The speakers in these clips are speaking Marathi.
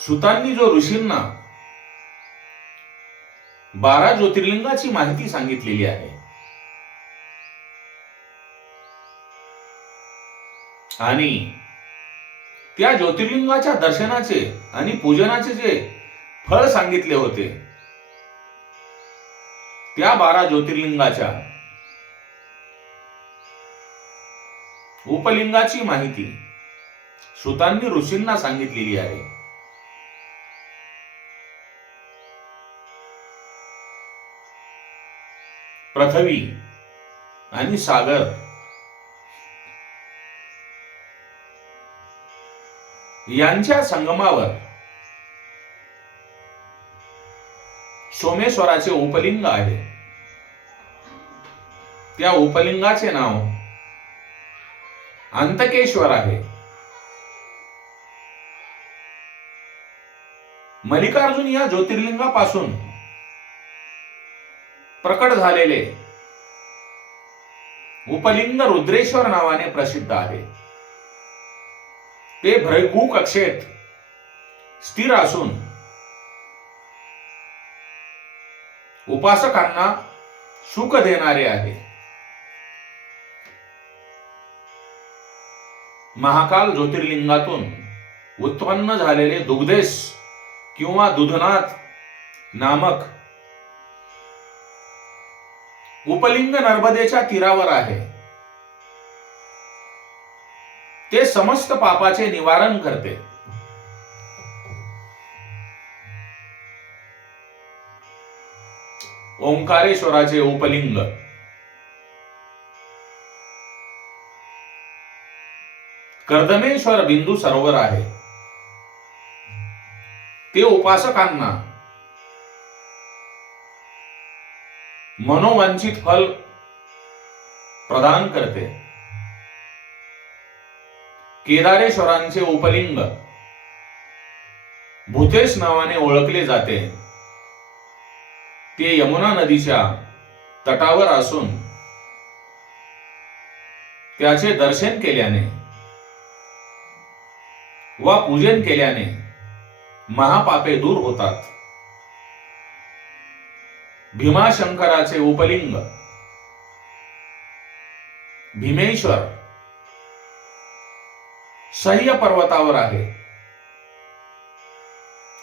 सुतांनी जो ऋषींना बारा ज्योतिर्लिंगाची माहिती सांगितलेली आहे. आणि त्या ज्योतिर्लिंगाच्या दर्शनाचे आणि पूजनाचे जे फळ सांगितले होते त्या बारा ज्योतिर्लिंगाच्या उपलिंगाची माहिती सुतांनी ऋषींना सांगितलेली आहे. पृथ्वी आणि सागर. यांच्या संगमावर सोमेश्वराचे उपलिंग आहे. त्या उपलिंगाचे नाव अंतकेश्वर आहे. मल्लिकार्जुन या ज्योतिर्लिंगापासून प्रकट झालेले. उपलिंग रुद्रेश्वर नावाने प्रसिद्ध आहे. ते भैभू कक्षेत स्थिर असून उपासकांना सुख देणारे आहे. महाकाल ज्योतिर्लिंगातून उत्पन्न झालेले दुग्धेश किंवा दुधनाथ नामक उपलिंग नर्मदेच्या तीरावर आहे. ते समस्त पापाचे निवारण करते. ओंकारेश्वराचे उपलिंग. कर्दमेश्वर बिंदू सरोवर आहे. ते उपासकांना मनोवांछित फल प्रदान करते. केदारेश्वरांचे उपलिंग भूतेश नावाने ओळखले जाते. ते यमुना नदीच्या तटावर असून त्याचे दर्शन केल्याने वा पूजन केल्याने महापापे दूर होतात. भीमाशंकराचे उपलिंग. भीमेश्वर. सह्य पर्वतावर आहे.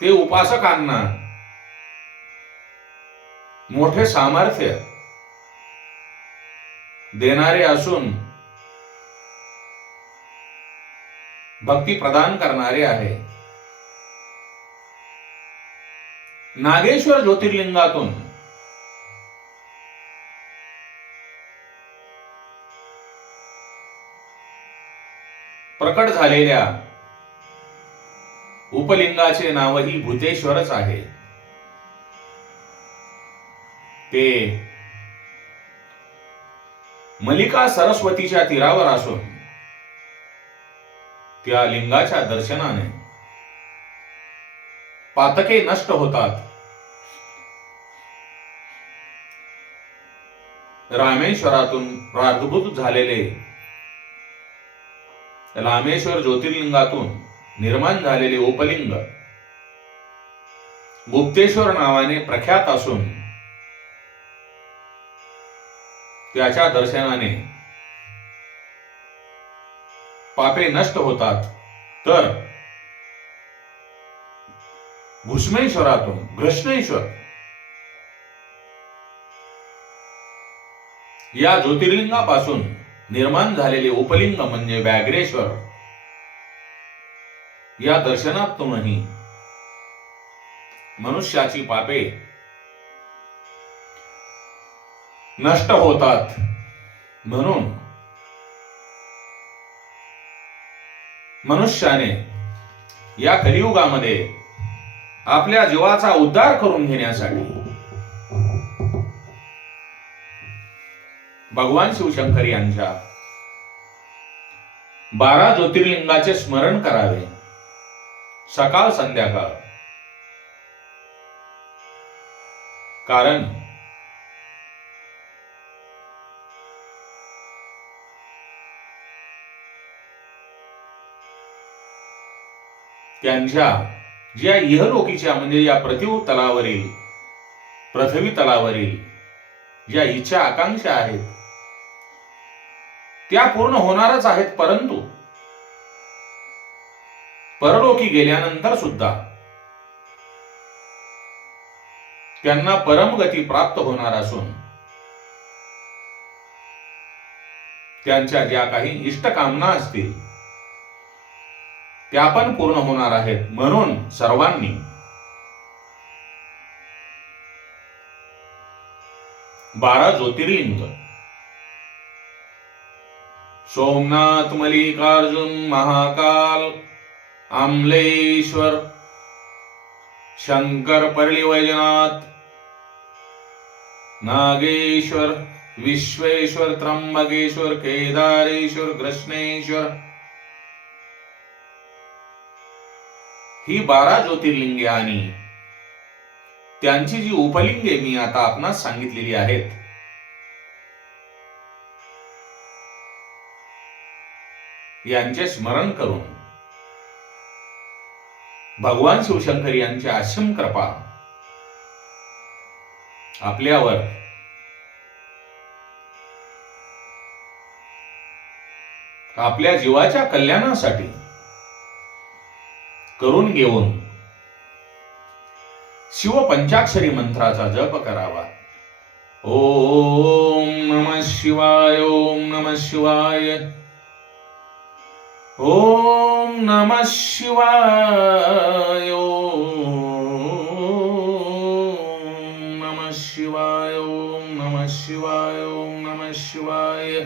ते उपासकांना मोठे सामर्थ्य देणारे असून भक्ती प्रदान करणारे आहे. नागेश्वर ज्योतिर्लिंगातून प्रकट झालेल्या उपलिंगाचे नावही भूतेश्वरच आहे. ते मलिका सरस्वतीच्या तीरावर असून त्या लिंगाच्या दर्शनाने पातके नष्ट होतात. रामेश्वरातून प्रादुर्भूत झालेले रामेश्वर ज्योतिर्लिंगातून निर्माण झालेले उपलिंग गुप्तेश्वर नावाने प्रख्यात असून त्याच्या दर्शनाने पापे नष्ट होतात. तर घुष्मेश्वरातून घृष्णेश्वर या ज्योतिर्लिंगापासून निर्माण झालेले उपलिंग म्हणजे व्याघ्रेश्वर. या दर्शनातूनही मनुष्याची पापे नष्ट होतात म्हणून मनुष्याने या कलियुगामध्ये आपल्या जीवाचा उद्धार करून घेण्यासाठी भगवान शिवशंकर यांच्या बारा ज्योतिर्लिंगाचे स्मरण करावे. सकाळ संध्याकाळ. कारण त्यांच्या ज्या इहलोकीच्या म्हणजे या पृथ्वी तलावरील पृथ्वी तलावरील ज्या इच्छा आकांक्षा आहेत त्या पूर्ण होणारच आहेत परंतु. परलोकी गेल्यानंतर सुद्धा त्यांना परमगती प्राप्त होणार असून त्यांच्या ज्या काही इष्ट कामना असतील त्या पण पूर्ण होणार आहेत म्हणून सर्वांनी बारा ज्योतिर्लिंग सोमनाथ मल्लिकार्जुन महाकाल आमलेश्वर शंकर परली वैजनाथ नागेश्वर विश्वेश्वर त्र्यंबकेश्वर केदारेश्वर कृष्णेश्वर. ही बारा ज्योतिर्लिंगे आणि त्यांची जी उपलिंगे मी आता आपणास सांगितलेली आहेत यांचे स्मरण करून. भगवान शिवशंकर यांची आश्रम कृपा. आपल्यावर आपल्या जीवाच्या कल्याणासाठी करून घेऊन शिव पंचाक्षरी मंत्राचा जप करावा. ओम नम शिवाय ओम नम शिवाय. ओम नम शिवाय ओम नम शिवाय ओम नम शिवाय ओम नम शिवाय